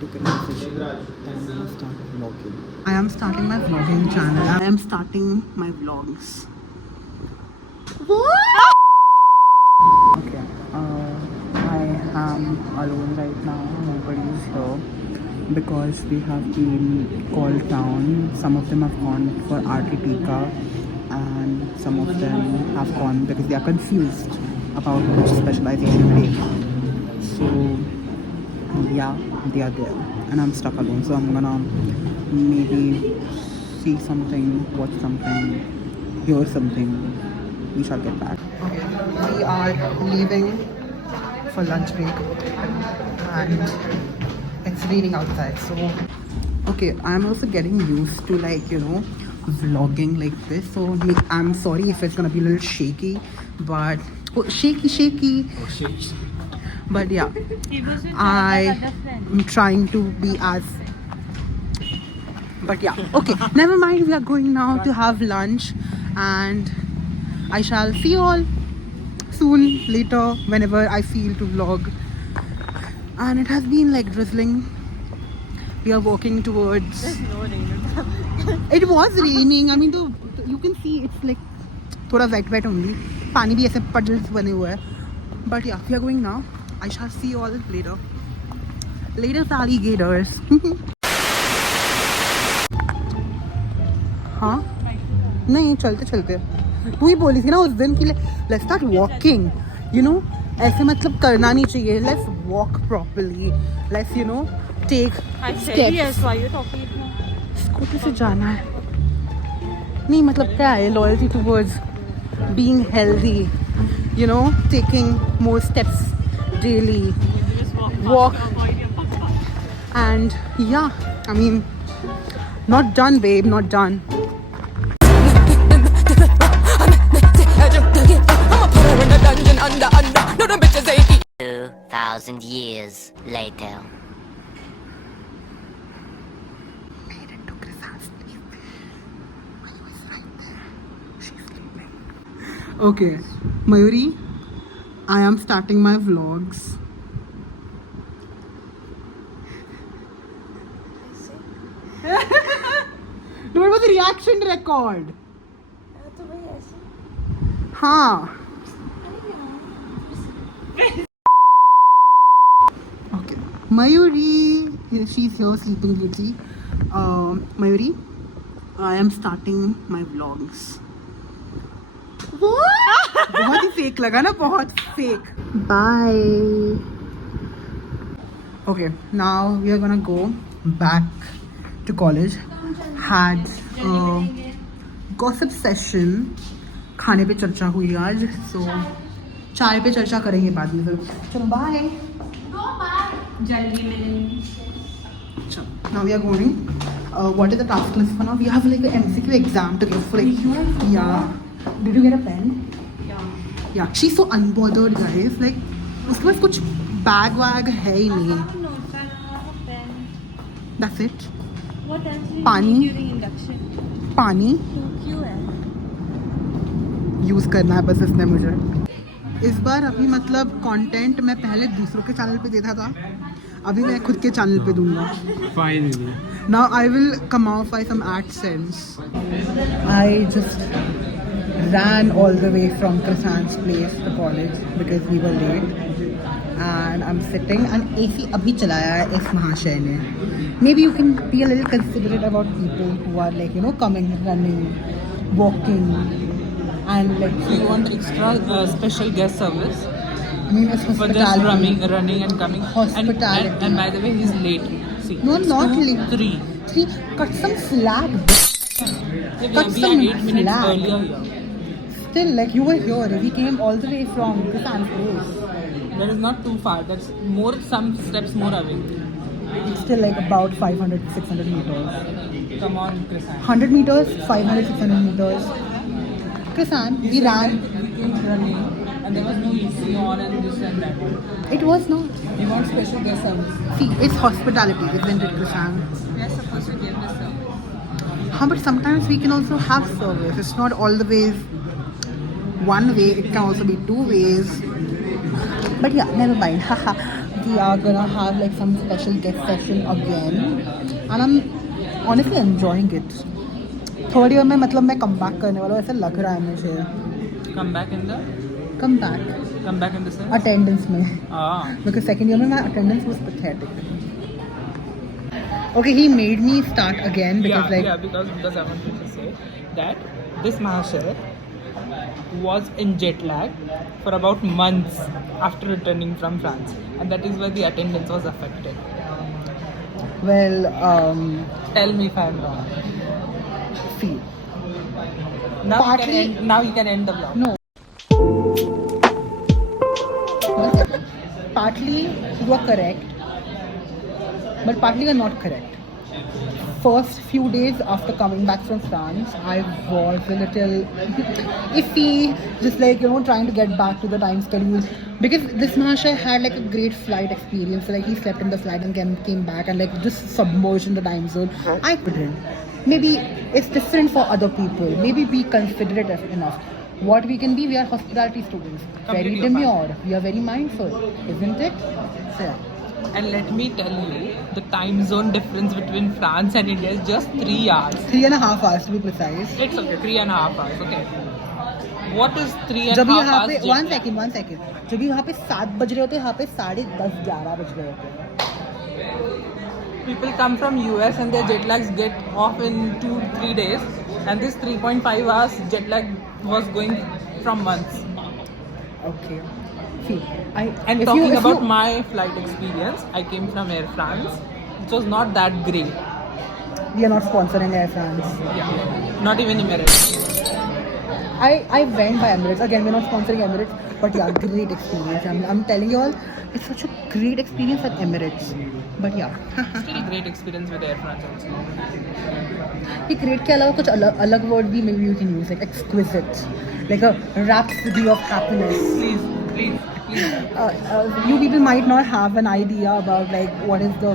took a decision that I'm gonna start vlogging. I am starting my vlogging channel. I am starting my vlogs. What? Okay. I am alone right now. Nobody is here because we have been called down. Some of them have gone for RTTK and some of them have gone because they are confused about which specialization to take. So yeah, they are there and I'm stuck alone. So I'm gonna maybe see something, watch something, hear something. We shall get back. Okay, we are leaving for lunch break and it's raining outside. So okay, I'm also getting used to vlogging like this. So I'm sorry if it's gonna be a little shaky, but shaky. But yeah, I am trying to be as. But yeah, okay, never mind. We are going now to have lunch, and I shall see you all soon later whenever I feel to vlog. And it has been like drizzling. We are walking towards. There's no rain. It was raining. I mean, you can see it's like थोड़ा wet only. पानी भी ऐसे puddles बने हुए हैं. But yeah, we are going now. I shall see you all later. Later, alligators. हाँ? नहीं चलते चलते. तू ही बोली थी ना उस दिन कि let's start walking. You know, ऐसे मतलब करना नहीं चाहिए. Let's walk properly. Let's take steps. Yes, why are you talking now? Scooty से जाना है. नहीं मतलब क्या है loyalty towards being healthy. Taking more steps daily. Walk. And yeah, I mean, not done, babe, not done. I'ma put her in the dungeon under. No, them bitches ain't 2,000 years later. Made it to Krisan's place. I was right there. She's sleeping. Okay, Mayuri, I am starting my vlogs. No, it was a reaction record. हाँ. Okay. Mayuri, she's here sleeping beauty. Mayuri, I am starting my vlogs. What? बहुत ही fake लगा ना, बहुत fake. Bye. Okay, now we are gonna go back to college. Had a gossip session. खाने पे चर्चा हुई आज. So चाय पे चर्चा करेंगे बाद में. चलो bye. जल्दी मिलेंगे. Now we are going. What is the task list for now? We have like an MCQ exam to give for like. Yeah. Did you get a pen? Yeah. She's so unbothered, guys. Like उसके पास कुछ bag wag है ही नहीं. Notes, I have a pen. That's it. What else do you पानी. need during induction? पानी क्यों है? Use करना है बस इसने मुझे. इस बार अभी मतलब कंटेंट मैं पहले दूसरों के चैनल पे देता था. अभी मैं खुद के चैनल पे दूंगा. Finally. Now I will come out by some AdSense. I just ran all the way from Krisan's place to college because we were late. And I'm sitting and AC abhi chalaya hai is Mahashay ne. Maybe you can be a little considerate about people who are like coming, running, walking, and like. So you want the extra special guest service I mean, it's for just hospitality. running and coming. Hospitality. And by the way, he's late. See, No, it's not 2, late. 3. 3. Cut some slack. Yeah, Cut we some had 8 minutes slack. earlier here. Still, like you were here. We came all the way from Krisan's place. That is not too far. That's some steps more away. It's still like about 500, 600 meters. Come on, Krisan. 100 meters, 500, 600 meters. Krisan, we ran. We came running and there was no AC on and this and that. It was not. You want special guest service? See, it's hospitality, isn't it, Krisan? We are supposed to give this service. But sometimes we can also have service. It's not all the ways one way. It can also be two ways. But yeah, never mind. Haha. we are gonna have like some special guest session again, and I'm honestly enjoying it. Third year में मतलब मैं come back करने वाला हूँ, ऐसा लग रहा है मुझे. Come back in the Come back. come back in the sense. Attendance में. Ah. Because second year में my attendance was pathetic. Okay, he made me start again because because I wanted to say that this Mahashar was in jet lag for about months after returning from France, and that is why the attendance was affected. well, Tell me if I'm wrong. see. Now Partly- you can end the vlog. No. Partly you are correct, but partly you are not correct. First few days after coming back from France, I was a little iffy, just like, you know, trying to get back to the time schedule. Because this Mahasha had like a great flight experience. So, like, he slept in the flight and came back and like just submerged in the time zone. I couldn't. Maybe it's different for other people. Maybe be considerate enough. What we can be, we are hospitality students. Very Completely demure. We are very mindful, isn't it? So, yeah. And let me tell you, the time zone difference between France and India is just 3 hours. 3.5 hours to be precise. It's okay, 3.5 hours. Okay. What is 3.5 जब hours? यहाँ पे jet one lag? second जब यहाँ पे 7 बज रहे होते यहाँ पे 10:30 11 बज रहे होते. People come from US and their jet lags get off in 2-3 days, and this 3.5 hours jet lag was going from months. Okay. See, And if talking you- about my flight experience, I came from Air France. It was not that great. we are not sponsoring Air France. Not even Emirates. I went by Emirates. Again, we're not sponsoring Emirates, but yeah, great experience. I'm telling you all, it's such a great experience at Emirates. But yeah, Still great experience with Air France also. ये great के अलावा कुछ अलग word भी maybe you can use, like exquisite, like a rhapsody of happiness. Please. You people might not have an idea about like what is the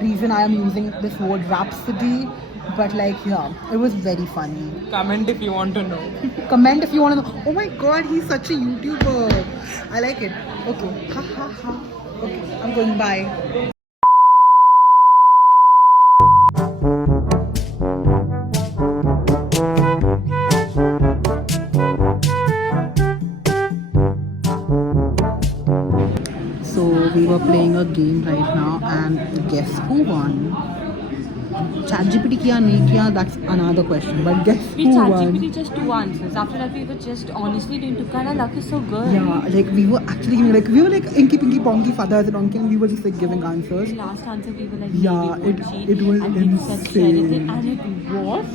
reason I am using this word rhapsody, but like yeah, it was very funny. Comment if you want to know. Comment if you want to know. Oh my god, he's such a YouTuber. I like it. Okay. Ha ha ha. Okay, I'm going bye. So we were playing a game right now, and guess who won? ChatGPT किया नहीं किया, that's another question. But guess We who ChatGPT won? just 2 answers. After that, we were just honestly doing Tukana. Luck is so good. Yeah, like we were actually giving like inky pinky ponky father as a donkey, and we were just like giving answers. The last answer we were like, Yeah, maybe it was and we said Sheraton, insane. and it was.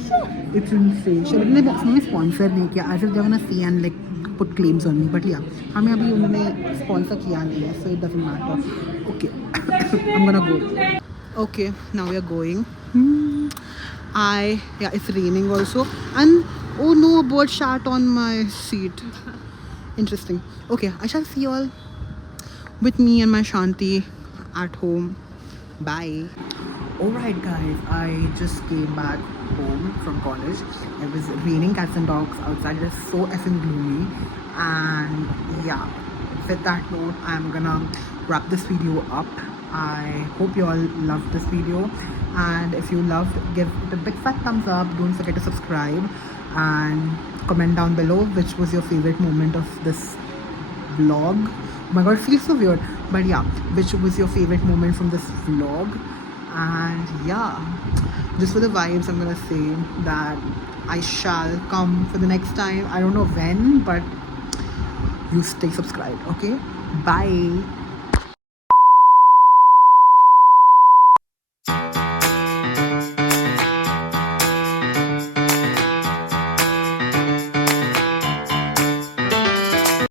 It's insane. Sheraton ने उन्होंने sponsor नहीं किया. As if they're gonna see and like put claims on me. But yeah, हमें अभी उन्होंने sponsor किया नहीं है, so it doesn't matter. Okay, I'm gonna go. Okay, now we are going. It's raining also, and oh no, a bird shat on my seat. Interesting. Okay, I shall see you all with me and my Shanti at home. Bye. Alright guys, I just came back home from college. It was raining cats and dogs outside. It is so effing gloomy. And yeah, with that note, I'm gonna wrap this video up. I hope you all loved this video. And if you loved, give it a big fat thumbs up. Don't forget to subscribe. And comment down below which was your favorite moment of this vlog. Oh my god, it feels so weird. But yeah, which was your favorite moment from this vlog? And yeah, just for the vibes, I'm gonna say that I shall come for the next time. I don't know when, but you stay subscribed, okay? Bye.